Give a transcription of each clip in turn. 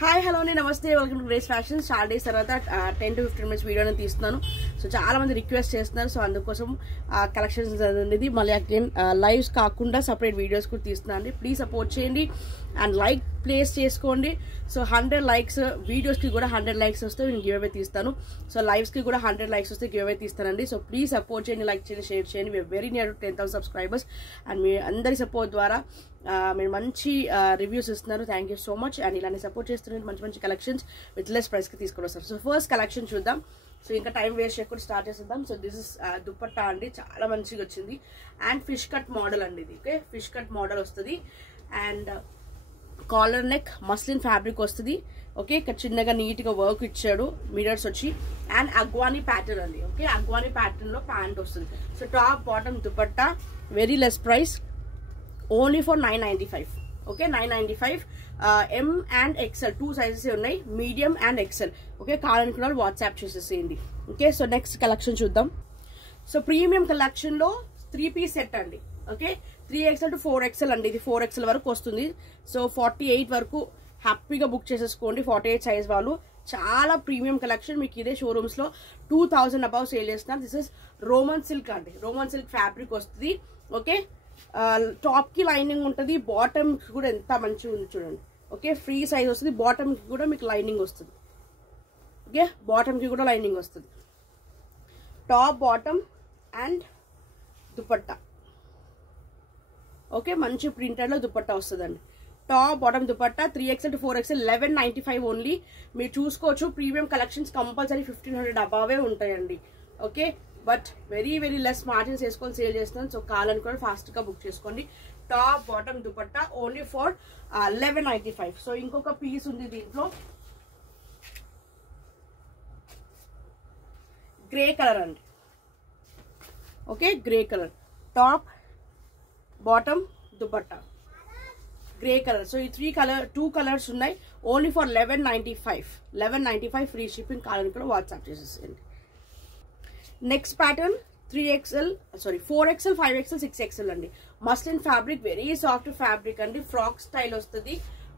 Hi hello నమస్తే welcome to grace fashion. Start days తర్వాత 10 to 15 minutes వీడియోని తీస్తున్నాను. సో చాలా మంది రిక్వెస్ట్ చేస్తున్నారు. సో అందుకోసం కలెక్షన్స్ అనేది మళ్ళీ అగైన్ లైవ్స్ కాకుండా సపరేట్ వీడియోస్ కూడా తీస్తున్నాను అండి. ప్లీజ్ సపోర్ట్ చేయండి అండ్ లైక్ ప్లేస్ చేసుకోండి. సో 100 likes వీడియోస్కి కూడా 100 likes వస్తే నేను గివ్ అవే తీస్తాను. సో లైవ్స్కి కూడా 100 likes వస్తే గివ్ అవే తీస్తానండి. సో ప్లీజ్ సపోర్ట్ చేయండి, లైక్ చేయండి, షేర్ చేయండి. We're very near to 10,000 subscribers and మీ అందరి సపోర్ట్ ద్వారా మీరు మంచి రివ్యూస్ ఇస్తున్నారు. Thank you so much. And ఇలానే సపోర్ట్ చేస్తున్నారు. మంచి మంచి కలెక్షన్స్ విత్ లెస్ ప్రైస్కి తీసుకొని వస్తారు. సో ఫస్ట్ కలెక్షన్ చూద్దాం. సో ఇంకా టైం వేస్ట్ చేయకుండా స్టార్ట్ చేసేద్దాం. సో దిస్ ఇస్ దుపట్టా అండి, చాలా మంచిగా వచ్చింది. అండ్ ఫిష్ కట్ మోడల్ అండి ఇది. ఓకే, ఫిష్ కట్ మోడల్ వస్తుంది. And collar neck muslin fabric వస్తుంది. ఓకే, ఇక్కడ చిన్నగా నీట్గా వర్క్ ఇచ్చాడు, మిరర్స్ వచ్చి. అండ్ అగ్వానీ ప్యాటర్న్ అండి. ఓకే, అగ్వానీ ప్యాటర్న్లో ప్యాంట్ వస్తుంది. So top bottom dupatta, very less price, only for 995. Okay, 995. M and XL 2 sizes ఉన్నాయి, మీడియం అండ్ XL. ఓకే, కావాలనుకున్న వాళ్ళు వాట్సాప్ చేసేసేయండి. ఓకే, సో నెక్స్ట్ కలెక్షన్ చూద్దాం. సో ప్రీమియం కలెక్షన్లో 3-piece సెట్ అండి. ఓకే, 3XL to 4XL అండి. ఇది 4XL వరకు వస్తుంది. సో 48 వరకు హ్యాపీగా బుక్ చేసేసుకోండి. 48 సైజ్ వాళ్ళు. చాలా ప్రీమియం కలెక్షన్. మీకు ఇదే షోరూమ్స్లో 2000 అబౌవ్ సేల్ చేస్తున్నారు. దిస్ ఇస్ రోమన్ సిల్క్ అండి. రోమన్ సిల్క్ ఫ్యాబ్రిక్ వస్తుంది. ఓకే, టాప్ కి లైనింగ్ ఉంటుంది, బాటమ్ కి కూడా ఎంత మంచిగా ఉంది చూడండి. ఓకే, ఫ్రీ సైజ్ వస్తుంది. బాటమ్ కి కూడా మీకు లైనింగ్ వస్తుంది. ఓకే, బాటమ్ కి కూడా లైనింగ్ వస్తుంది. Top bottom and dupatta. Okay, మంచి ప్రింటెడ్ లో దుపట్టా వస్తుందండి. Top bottom dupatta 3XL to 4XL 1195 only. మీరు చూసుకోవచ్చు, ప్రీమియం కలెక్షన్స్ కంపల్సరీ 1500 అబావే ఉంటాయండి. Okay, but very very less margins వేసుకొని సేల్ చేస్తున్నాను. సో కావాలనుకోండి ఫాస్ట్గా బుక్ చేసుకోండి. Top bottom dupatta only for 1195. So ఇంకొక పీస్ ఉంది దీంట్లో, గ్రే కలర్ అండి. Okay, grey colour top bottom dupatta, grey colour. So ఈ 2 కలర్స్ ఉన్నాయి. Only for 1195 free shipping. కావాలనుకోండి వాట్సాప్ చేసేసేయండి. Next pattern 4XL 5XL 6XL అండి. Muslin fabric, very soft fabric అండి. ఫ్రాక్ స్టైల్ వస్తుంది.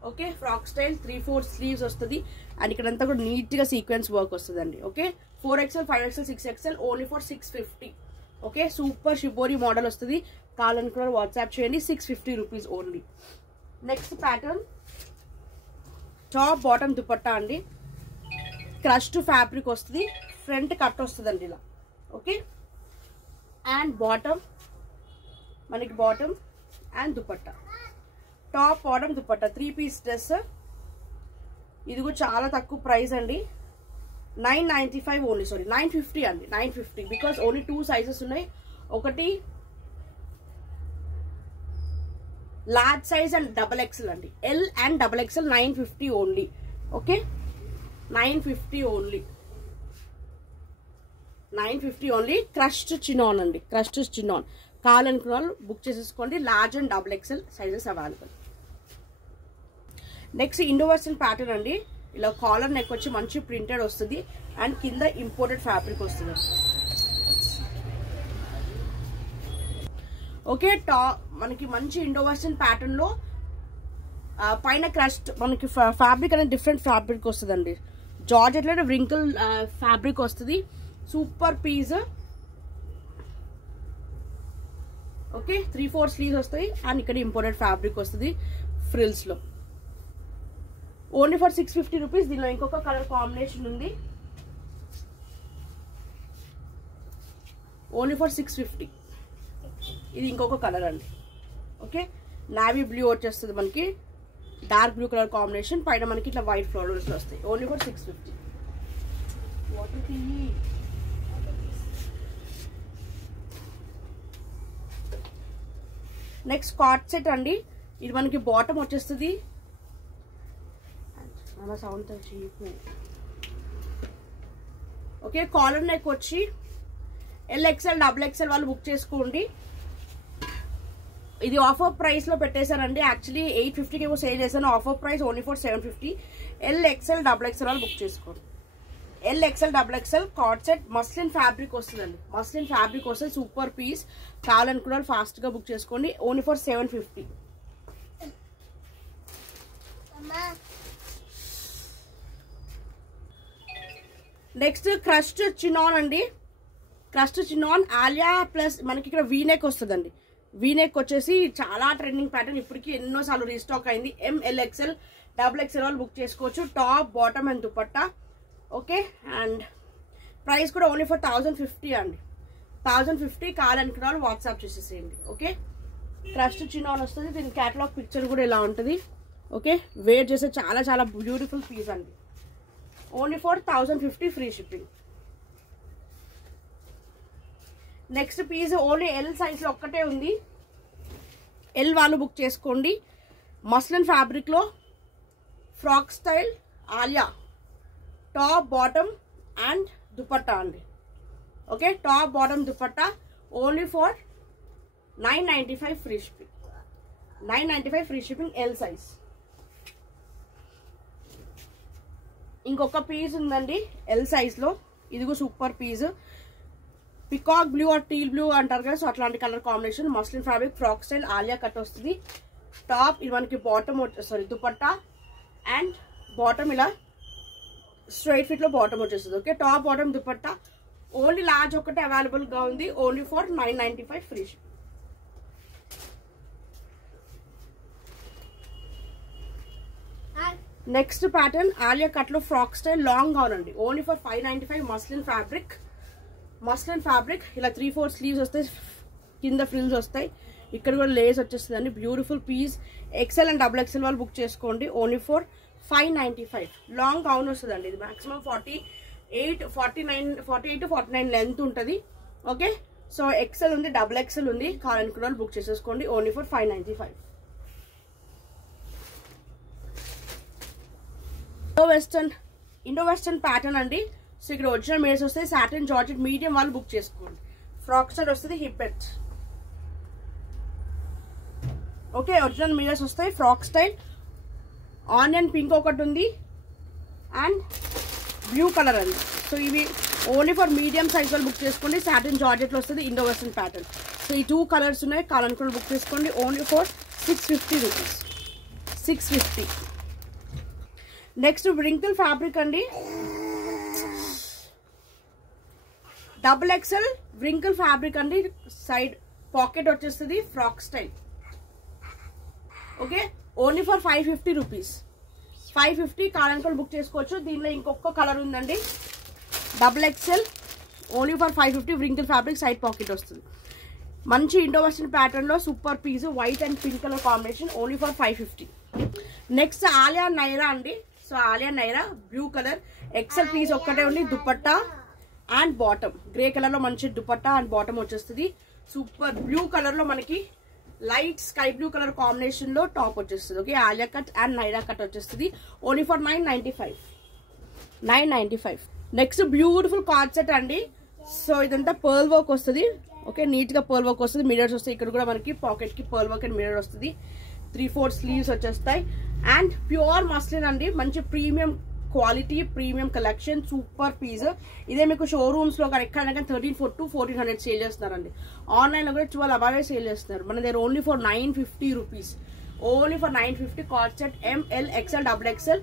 ఓకే, ఫ్రాక్ స్టైల్ 3/4 స్లీవ్స్ వస్తుంది. And ఇక్కడంతా కూడా నీట్ గా సీక్వెన్స్ వర్క్ వస్తుంది అండి. Okay, 4XL 5XL 6XL only for 650. Okay, super shibori model వస్తుంది. కావాలనుకున్న వాట్సాప్ చేయండి. 650 rupees only. Next pattern top bottom dupatta అండి. క్రష్డ్ ఫ్యాబ్రిక్ వస్తుంది. ఫ్రంట్ కట్ వస్తుంది అండి ఇలా. ఓకే, అండ్ బాటమ్, మనకి bottom and dupatta, top bottom dupatta 3-piece dress. ఇది కూడా చాలా తక్కువ ప్రైస్ అండి. 995 ఓన్లీ. సారీ 950 అండి. 950 బికాస్ ఓన్లీ 2 సైజెస్ ఉన్నాయి. ఒకటి లార్జ్ సైజ్ అండ్ XXL అండి. L and XXL 950 only. Okay, 950 only. 950 only. Crushed chinon అండి. క్రష్డ్ చినాన్ కావాలనుకున్న వాళ్ళు బుక్ చేసేసుకోండి. Large and XXL sizes available. Next Indo western pattern అండి. ఇలా కాలర్ నెక్ వచ్చి మంచి ప్రింటెడ్ వస్తుంది. అండ్ కింద ఇంపోర్టెడ్ ఫ్యాబ్రిక్ వస్తుంది. ఓకే, మనకి మంచి ఇండోవర్సల్ ప్యాటర్న్ లో పైన క్రష్డ్ మనకి ఫ్యాబ్రిక్ అనేది డిఫరెంట్ ఫ్యాబ్రిక్ వస్తుందండి. జార్జెట్ లో వ్రింకిల్ ఫ్యాబ్రిక్ వస్తుంది. Super piece. ఓకే, 3/4 స్లీవ్స్ వస్తాయి. అండ్ ఇక్కడ ఇంపోర్టెడ్ ఫ్యాబ్రిక్ వస్తుంది ఫ్రిల్స్ లో. Only for 650 rupees. దీనిలో ఇంకొక కలర్ కాంబినేషన్ ఉంది. Only for 650. ఇది ఇంకొక కలర్ అండి. ఓకే, నావీ బ్లూ వచ్చేస్తుంది మనకి. డార్క్ బ్లూ కలర్ కాంబినేషన్, పైన మనకి ఇట్లా వైట్ ఫ్లవర్స్ వస్తాయి. Only for 650. Next card set అండి. ఇది మనకి బాటమ్ వచ్చేస్తుంది. ఓకే, కాలర్ నెక్ వచ్చి LXL XXL వాళ్ళు బుక్ చేసుకోండి. ఇది ఆఫర్ ప్రైస్ లో పెట్టేశానండి. యాక్చువల్లీ 850కి ఏమో సేల్ చేశాను. Offer price only for 750. LXL XXL వాళ్ళు బుక్ చేసుకోండి. LXL XXL cord set muslin fabric వస్తుందండి. మస్లిన్ ఫ్యాబ్రిక్ వస్తుంది. Super piece. కావాలనుకున్న ఫాస్ట్ గా బుక్ చేసుకోండి. Only for 750. Next crush chinon అండి. క్రస్ట్ చినాన్ ఆలియా ప్లస్ మనకి ఇక్కడ వీనెక్ వస్తుందండి. వీనెక్ వచ్చేసి చాలా ట్రెండింగ్ ప్యాటర్న్, ఇప్పటికి ఎన్నోసార్లు రీస్టాక్ అయింది. MLXL XXL వాళ్ళు బుక్ చేసుకోవచ్చు. Top bottom and dupatta. Okay, and price కూడా ఓన్లీ ఫర్ 1050 అండి. 1050 కావాలనుకున్న వాళ్ళు వాట్సాప్ చేసేసేయండి. ఓకే, క్రస్ట్ చినాన్ వస్తుంది. దీని క్యాటలాగ్ పిక్చర్ కూడా ఇలా ఉంటుంది. ఓకే, వేర్ చేసే చాలా చాలా బ్యూటిఫుల్ పీస్ అండి. Only for 1050 free shipping. Next piece only L size లో ఒక్కటే ఉంది. ఎల్ వాళ్ళు బుక్ చేసుకోండి. మస్లిన్ ఫ్యాబ్రిక్ లో frock style Alia top bottom and dupatta అండి. Okay, top bottom dupatta only for 995 free shipping. 995 free shipping L size. ఇంకొక piece ఉందండి ఎల్ సైజ్ లో. ఇదిగో super piece, peacock blue or teal blue అంటారు కదా, సో అట్లాంటి colour combination. Muslin fabric frock style Alia cut వస్తుంది. Top ఇది మనకి బాటమ్ దుపట్టా అండ్ బాటమ్ ఇలా స్ట్రైట్ ఫిట్ లో బాటమ్ వచ్చేస్తుంది. Okay, top bottom dupatta only large ఒకటే అవైలబుల్ గా ఉంది. Only for 995 free ship. Next pattern Alia cut లో ఫ్రాక్ స్టైల్ లాంగ్ గౌన్ అండి. Only for 595 muslin fabric. Muslin fabric ఇలా 3/4 స్లీవ్స్ వస్తాయి, కింద ఫ్రిల్స్ వస్తాయి, ఇక్కడ కూడా లేస్ వచ్చేస్తుంది అండి. Beautiful piece. XL and XXL వాళ్ళు బుక్ చేసుకోండి. Only for 595. లాంగ్ గౌన్ వస్తుంది అండి. ఇది మాక్సిమం 48 to 49 లెంత్ ఉంటుంది. ఓకే, సో XL ఉంది, XXL ఉంది, కావాలనుకున్న వాళ్ళు బుక్ చేసేసుకోండి. ఓన్లీ ఫర్ 595. ఇండో వెస్టర్న్ ప్యాటర్న్ అండి. సో ఇక్కడ ఒరిజినల్ మీటర్స్ వస్తాయి. సాటిన్ జార్జెట్ మీడియం వాళ్ళు బుక్ చేసుకోండి. ఫ్రాక్ స్టైల్ వస్తుంది, హిప్పెట్. ఓకే, ఒరిజినల్ మీటర్స్ వస్తాయి. ఫ్రాక్ స్టైల్ ఆనియన్ పింక్ ఒకటి ఉంది అండ్ బ్లూ కలర్ అండి. సో ఇవి ఓన్లీ ఫర్ మీడియం సైజ్ వాళ్ళు బుక్ చేసుకోండి. సాటిన్ జార్జెట్ లో వస్తుంది, ఇండో వెస్టర్న్ ప్యాటర్న్. సో ఈ 2 కలర్స్ ఉన్నాయి, కావాలనుకున్న బుక్ చేసుకోండి. Only for 650 rupees. 650. Next wrinkle fabric అండి. XXL వ్రింకిల్ ఫ్యాబ్రిక్ అండి. సైడ్ పాకెట్ వచ్చేస్తుంది, frock style. Okay, only for 550 rupees. 550 కావాలనుకుని బుక్ చేసుకోవచ్చు. దీనిలో ఇంకొక కలర్ ఉందండి, XXL. Only for 550 wrinkle fabric, side pocket వస్తుంది. మంచి ఇండో వెస్టర్న్ ప్యాటర్న్ లో super piece, white and pink colour combination. Only for 550. Next Alia Naira అండి. So Alia Naira blue colour XL piece ఒక్కటే ఉంది. Dupatta and bottom grey colour లో మంచి దుపట్టా అండ్ బాటమ్ వచ్చేస్తుంది. Super blue colour లో మనకి light sky blue colour combination లో టాప్ వచ్చేస్తుంది. Okay, Alia cut and Naira cut వచ్చేస్తుంది. Only for 995. Next beautiful cord set అండి. సో ఇదంతా పర్ల్ వర్క్ వస్తుంది. ఓకే, నీట్ గా పర్ల్ వర్క్ వస్తుంది. మిరర్స్ వస్తాయి. ఇక్కడ కూడా మనకి పాకెట్ కి పర్ల్ వర్క్ అండ్ మిరర్ వస్తుంది. 3/4 స్లీవ్స్ వచ్చేస్తాయి అండ్ ప్యూర్ మస్లిన్ అండి. మంచి premium quality, premium collection, super piece. ఇదే మీకు షోరూమ్స్ లో ఎక్కడైనా 1300 to 1400 సేల్ చేస్తున్నారండి. ఆన్లైన్ లో కూడా 12 అబావే సేల్ చేస్తున్నారు. మన దగ్గర only for 950 rupees. Only for 950 cord set. ML XL XXL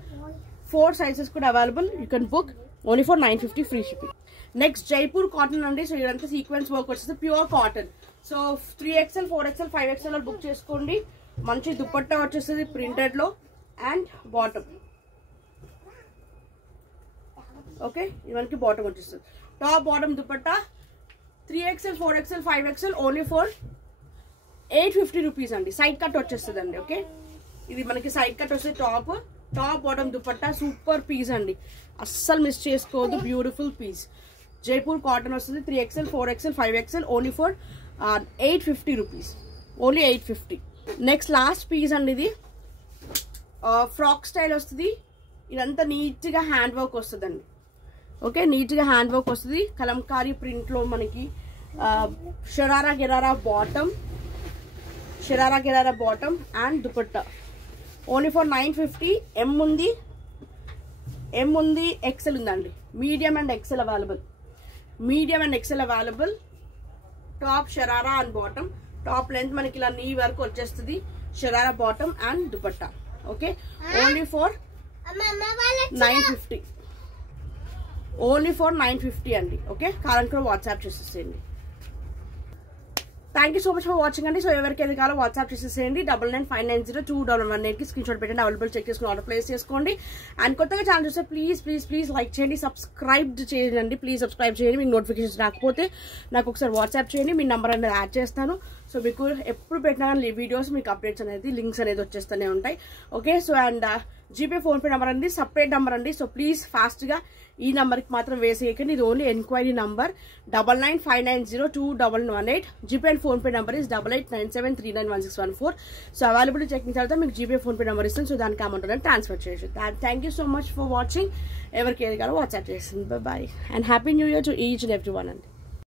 4 sizes కూడా available. You can book. Only for 950 free shipping. Next Jaipur cotton అండి. సో ఇదంతా సీక్వెన్స్ వర్క్ వచ్చేసి pure cotton. So 3XL 4XL 5XL book చేసుకోండి. మంచి దుపట్టా వచ్చేస్తుంది printed లో and bottom. Okay, ఇవన్నీ bottom వచ్చేస్తుంది. Top bottom dupatta 3XL 4XL 5XL only for 850 rupees అండి. సైడ్ కట్ వచ్చేస్తుంది అండి. ఓకే, ఇది మనకి సైడ్ కట్ వస్తుంది. Top bottom dupatta super piece అండి, అస్సలు మిస్ చేసుకోవద్దు. Beautiful piece. జైపూర్ కాటన్ వస్తుంది. 3XL 4XL 5XL only for 850 rupees. Only 850. Next last piece అండి. ఇది ఫ్రాక్ స్టైల్ వస్తుంది. ఇదంతా నీట్ గా హ్యాండ్ వర్క్ వస్తుందండి. ఓకే, నీట్ గా హ్యాండ్ వర్క్ వస్తుంది. కలంకారీ ప్రింట్ లో మనకి sharara gharara bottom and dupatta. Only for 950. M ఉంది, XL ఉందండి. Medium and XL available. Top sharara and bottom. Top length మనకి ఇలా నీ వరకు వచ్చేస్తుంది. Sharara bottom and dupatta. Okay, only for 950. Only for 950 అండి. ఓకే, కావాలని కూడా వాట్సాప్ చేసేసేయండి. Thank you so much for watching అండి. సో ఎవరికి ఏది కావాలో వాట్సాప్ చేసేసేయండి. 9959021118కి స్క్రీన్ షాట్ పెట్టండి. అవైలబుల్ చెక్ చేసుకుని ఆర్డర్ ప్లేస్ చేసుకోండి. అండ్ కొత్తగా ఛానల్ చూస్తే ప్లీజ్ లైక్ చేయండి, సబ్స్క్రైబ్ చేయండి. ప్లీజ్ సబ్స్క్రైబ్ చేయండి. మీకు నోటిఫికేషన్స్ రాకపోతే నాకు ఒకసారి వాట్సాప్ చేయండి, మీ నెంబర్ అనేది యాడ్ చేస్తాను. సో మీకు ఎప్పుడు పెట్టినా కానీ వీడియోస్ మీకు అప్డేట్స్ అనేది లింక్స్ అనేది వచ్చేస్తూనే ఉంటాయి. Okay, so and GPay PhonePe number అండి సపరేట్ నెంబర్ అండి. సో ప్లీజ్ ఫాస్ట్గా ఈ నెంబర్కి మాత్రం వేసేయకండి. ఇది only enquiry number 9959021118. GPay and PhonePe number is 8897391614. So available checking తర్వాత మీకు జీపే ఫోన్పే నెంబర్ ఇస్తాను. సో దానికి అమౌంట్ అనేది ట్రాన్స్ఫర్ చేయొచ్చు. Thank you so much for watching. ఎవరికి ఏది కావాలో వాట్సాప్ చేస్తుంది. Bye and happy new year to each and every one అండి.